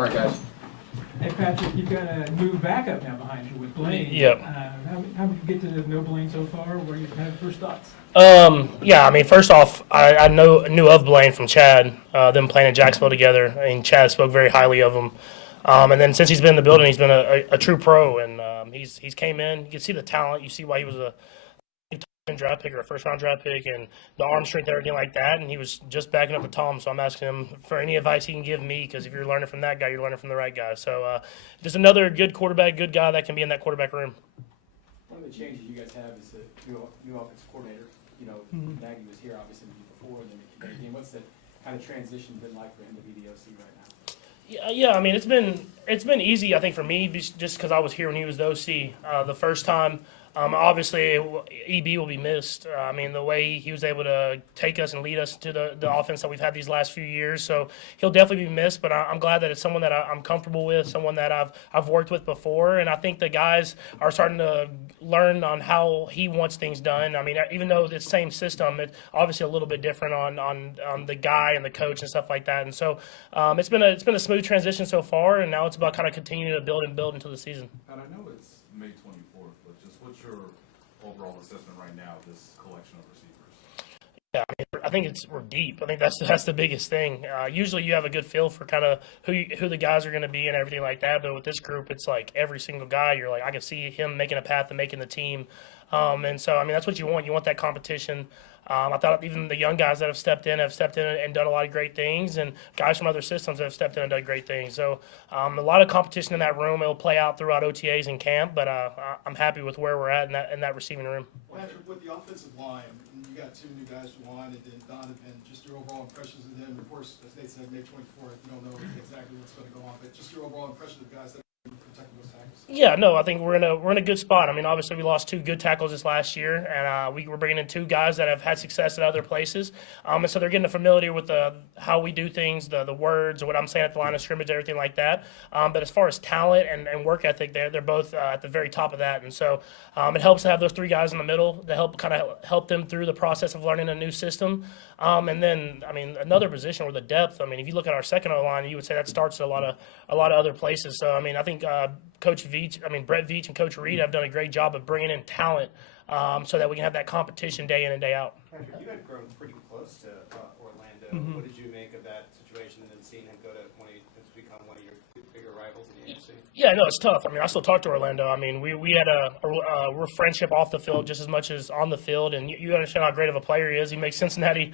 All right, guys. Hey, Patrick, you've got a new backup now behind you with Blaine. Yep. How did you get to know Blaine so far? What are your kind of first thoughts? Yeah, I mean, first off, I knew of Blaine from Chad, them playing in Jacksonville together. I mean, Chad spoke very highly of him. And then since he's been in the building, he's been a true pro, and he's came in. You can see the talent. You see why he was a draft pick or a first-round draft pick, and the arm strength, everything like that. And he was just backing up with Tom, so I'm asking him for any advice he can give me, because if you're learning from that guy, you're learning from the right guy. So just another good quarterback, good guy that can be in that quarterback room. One of the changes you guys have is the new offensive coordinator. You know, Nagy was here obviously before, and then he came. What's the kind of transition been like for him to be the OC right now? Yeah. I mean, it's been easy, I think, for me, just because I was here when he was the OC the first time. Obviously, EB will be missed. I mean, the way he was able to take us and lead us to the offense that we've had these last few years. So he'll definitely be missed, but I'm glad that it's someone that I'm comfortable with, someone that I've worked with before. And I think the guys are starting to learn on how he wants things done. I mean, even though it's the same system, it's obviously a little bit different on the guy and the coach and stuff like that. And so it's been a smooth transition so far, and now it's about kind of continuing to build and build until the season. And I know it's May 24th, but just what's your overall assessment right now of this collection of receivers? Yeah, I mean, I think we're deep. I think that's the biggest thing. Usually, you have a good feel for kind of who the guys are going to be and everything like that. But with this group, it's like every single guy. You're like, I can see him making a path and making the team. And so, I mean, that's what you want. You want that competition. I thought even the young guys that have stepped in and done a lot of great things, and guys from other systems that have stepped in and done great things. So a lot of competition in that room. It'll play out throughout OTAs and camp, but I'm happy with where we're at in that receiving room. Patrick, with the offensive line, you got two new guys, Juwan and then Donovan, just your overall impressions of them. Of course, as Nate said, May 24th, you don't know exactly what's going to go on, but just your overall impression of the guys that are protecting those tackles. Yeah, no, I think we're in a good spot. I mean, obviously we lost two good tackles this last year, and we're bringing in two guys that have had success at other places, and so they're getting familiar with how we do things, the words, or what I'm saying at the line of scrimmage, everything like that. But as far as talent and work ethic, they're both at the very top of that, and so it helps to have those three guys in the middle to help them through the process of learning a new system. And then, I mean, another position where the depth. I mean, if you look at our second O-line, you would say that starts at a lot of other places. So, I mean, I think Brett Veach and Coach Reed have done a great job of bringing in talent so that we can have that competition day in and day out. Patrick, you had grown pretty close to Orlando. What did you make of that situation, and then seeing him go to become one of your bigger rivals in the NFC? Yeah, no, it's tough. I mean, I still talk to Orlando. I mean, we had we're friendship off the field just as much as on the field, and you understand how great of a player he is. He makes Cincinnati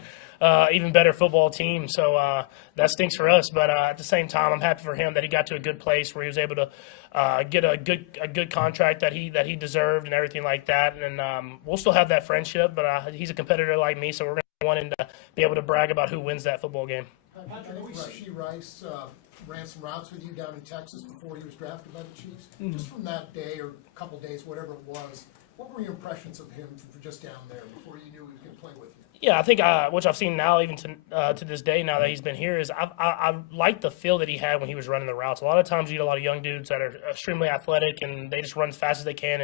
even better football team, so that stinks for us. But at the same time, I'm happy for him that he got to a good place where he was able to get a good contract that he deserved and everything like that. And we'll still have that friendship, but he's a competitor like me, so we're going to want him to be able to brag about who wins that football game. Patrick, Rashee Rice ran some routes with you down in Texas before he was drafted by the Chiefs. Just from that day or a couple days, whatever it was, what were your impressions of him for just down there before you knew he was going to play with you? Yeah, I think which I've seen now, even to this day now that he's been here, is I like the feel that he had when he was running the routes. A lot of times you get a lot of young dudes that are extremely athletic and they just run as fast as they can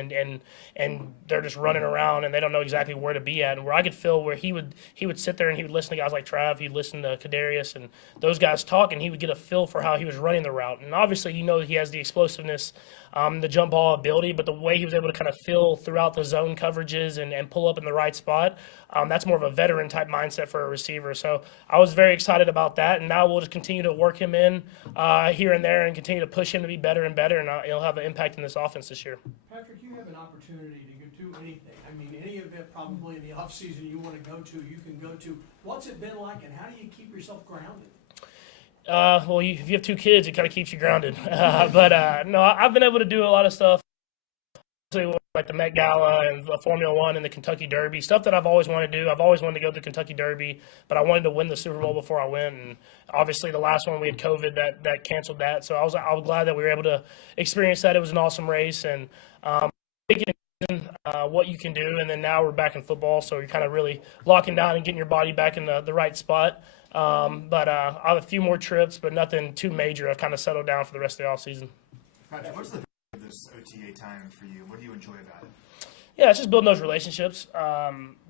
and they're just running around and they don't know exactly where to be at. And where I could feel where he would sit there and he would listen to guys like Trav, he'd listen to Kadarius and those guys talk, and he would get a feel for how he was running the route. And obviously, he has the explosiveness, the jump ball ability, but the way he was able to kind of feel throughout the zone coverages and pull up in the right spot, that's more of a veteran type mindset for a receiver. So I was very excited about that, and now we'll just continue to work him in here and there and continue to push him to be better and better, and he'll have an impact in this offense this year. Patrick, you have an opportunity to go to anything. I mean, any event probably in the offseason you want to go to, you can go to. What's it been like, and how do you keep yourself grounded? Well, if you have two kids, it kind of keeps you grounded. But no, I've been able to do a lot of stuff, like the Met Gala and the Formula One and the Kentucky Derby, stuff that I've always wanted to do. I've always wanted to go to the Kentucky Derby, but I wanted to win the Super Bowl before I went. And obviously, the last one we had COVID that canceled that. So I was glad that we were able to experience that. It was an awesome race, and what you can do. And then now we're back in football, so you're kind of really locking down and getting your body back in the right spot. But I have a few more trips, but nothing too major. I've kind of settled down for the rest of the offseason. Patrick, what's the value of this OTA time for you? What do you enjoy about it? Yeah, it's just building those relationships.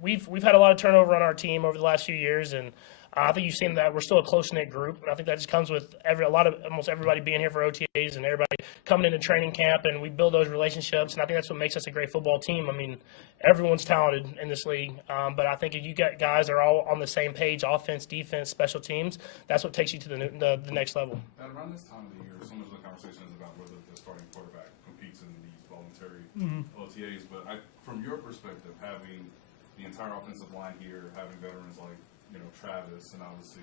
We've had a lot of turnover on our team over the last few years, and I think you've seen that we're still a close-knit group, and I think that just comes with almost everybody being here for OTAs and everybody coming into training camp, and we build those relationships, and I think that's what makes us a great football team. I mean, everyone's talented in this league, but I think if you got guys that are all on the same page, offense, defense, special teams, that's what takes you to the next level. At around this time of the year, so much of the conversation is about whether the starting quarterback competes in these voluntary OTAs, but from your perspective, having the entire offensive line here, having veterans like Travis and obviously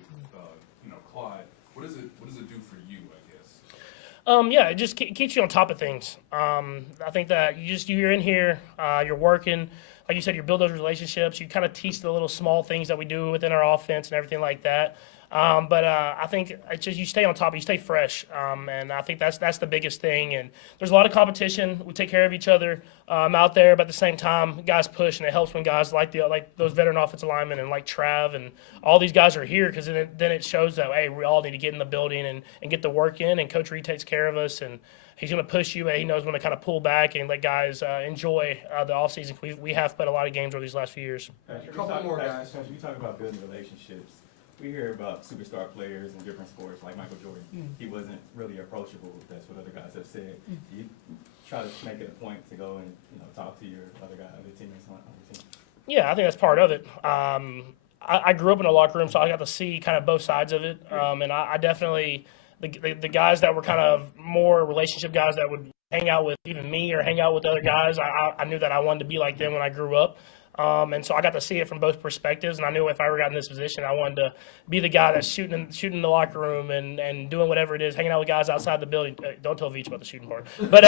Clyde, what does it do for you, I guess? Yeah, it just keeps you on top of things. I think that you're in here, you're working, like you said, you build those relationships. You kind of teach the little small things that we do within our offense and everything like that. But I think it's just you stay on top, you stay fresh, and I think that's the biggest thing. And there's a lot of competition. We take care of each other out there, but at the same time, guys push, and it helps when guys like those veteran offensive linemen and like Trav and all these guys are here because then it shows that hey, we all need to get in the building and get the work in. And Coach Reed takes care of us, and he's going to push you, but he knows when to kind of pull back and let guys enjoy the offseason. We have played a lot of games over these last few years. Patrick, Couple more guys. Patrick, we talk about building relationships. We hear about superstar players in different sports, like Michael Jordan. He wasn't really approachable. That's what other guys have said. You try to make it a point to go and talk to your other teammates on the team. Yeah, I think that's part of it. I grew up in a locker room, so I got to see kind of both sides of it. And I definitely the guys that were kind of more relationship guys that would hang out with even me or hang out with other guys, I knew that I wanted to be like them when I grew up. And so I got to see it from both perspectives, and I knew if I ever got in this position, I wanted to be the guy that's shooting in the locker room and doing whatever it is, hanging out with guys outside the building. Don't tell Veach about the shooting part, but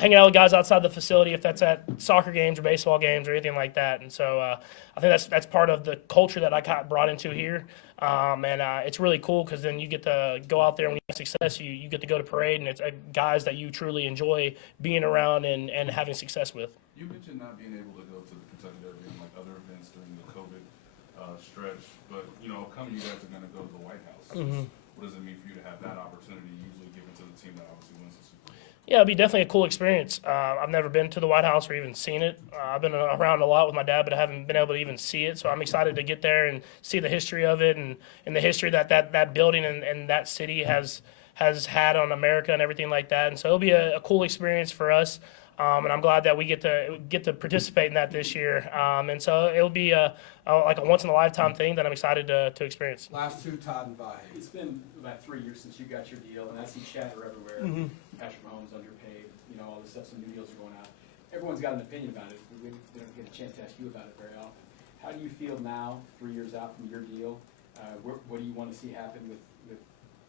hanging out with guys outside the facility, if that's at soccer games or baseball games or anything like that. And so I think that's part of the culture that I got brought into here. And it's really cool because then you get to go out there and when you have success, you get to go to parade, and it's guys that you truly enjoy being around and having success with. You mentioned not being able to go to the Kentucky Derby and like other events during the COVID stretch, but coming you guys are going to go to the White House. What does it mean for you to have that opportunity usually given to the team that obviously wins the Super Bowl? Yeah, it'd be definitely a cool experience. I've never been to the White House or even seen it. I've been around a lot with my dad, but I haven't been able to even see it. So I'm excited to get there and see the history of it and the history that building and that city has had on America and everything like that. And so it'll be a cool experience for us. And I'm glad that we get to participate in that this year. And so it'll be like a once in a lifetime thing that I'm excited to experience. Last two, Todd and Vi. It's been about 3 years since you got your deal, and I see chatter everywhere. Patrick Mahomes underpaid, all this stuff, some new deals are going out. Everyone's got an opinion about it. We don't get a chance to ask you about it very often. How do you feel now, 3 years out from your deal? What do you want to see happen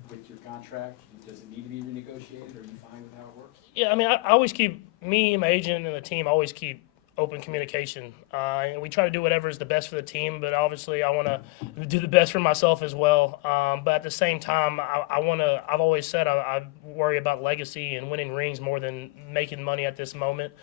with your contract? Does it need to be renegotiated? Are you fine with how it works? Yeah, I mean, I always keep, me, my agent, and the team always keep open communication. And we try to do whatever is the best for the team, but obviously I want to do the best for myself as well. But at the same time, I've always said I worry about legacy and winning rings more than making money at this moment.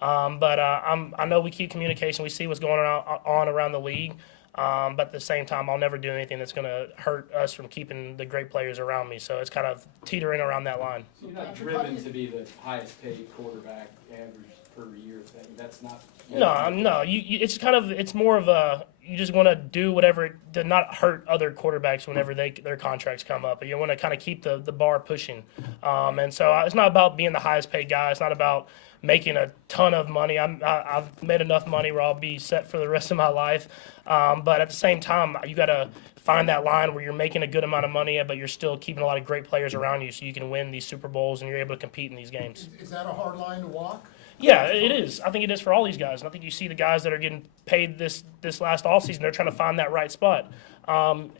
But I know we keep communication. We see what's going on around the league. But at the same time, I'll never do anything that's going to hurt us from keeping the great players around me. So it's kind of teetering around that line. So you're not driven to be the highest paid quarterback average per year. That's not. No. It's more of you just want to do whatever to not hurt other quarterbacks whenever their contracts come up. But you want to kind of keep the bar pushing. And so it's not about being the highest paid guy. It's not about making a ton of money. I've made enough money where I'll be set for the rest of my life. But at the same time, you got to find that line where you're making a good amount of money, but you're still keeping a lot of great players around you so you can win these Super Bowls and you're able to compete in these games. Is that a hard line to walk? Yeah, it is. I think it is for all these guys. And I think you see the guys that are getting paid this last offseason, they're trying to find that right spot.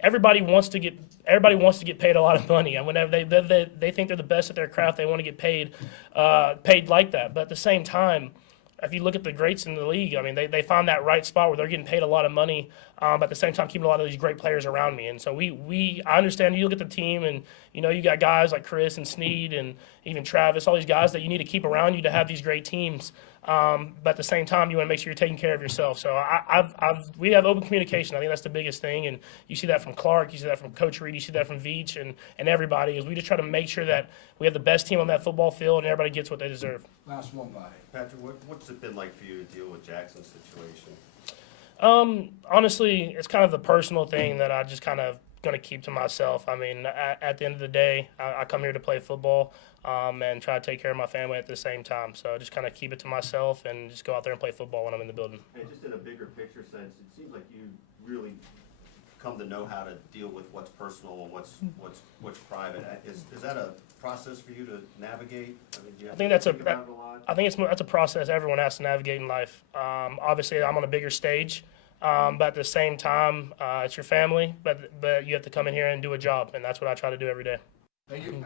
Everybody wants to get paid a lot of money, and whenever they think they're the best at their craft, they want to get paid like that. But at the same time, if you look at the greats in the league, I mean, they find that right spot where they're getting paid a lot of money, but at the same time keeping a lot of these great players around me. And so I understand. You look at the team, and you got guys like Chris and Snead and even Travis, all these guys that you need to keep around you to have these great teams. But at the same time, you want to make sure you're taking care of yourself. So we have open communication. I think that's the biggest thing, and you see that from Clark, you see that from Coach Reed, you see that from Veach, and everybody. Is we just try to make sure that we have the best team on that football field, and everybody gets what they deserve. Last one, Vi. Patrick, what's it been like for you to deal with Jackson's situation? Honestly, it's kind of the personal thing that I just kind of going to keep to myself. I mean, at the end of the day, I come here to play football and try to take care of my family at the same time. So I just kind of keep it to myself and just go out there and play football when I'm in the building. And just in a bigger picture sense, it seems like you really come to know how to deal with what's personal and what's private. Is that a process for you to navigate? I mean, do you have I think to that's think about it a lot? I think that's a process everyone has to navigate in life. Obviously, I'm on a bigger stage, but at the same time, it's your family. But you have to come in here and do a job, and that's what I try to do every day. Thank you.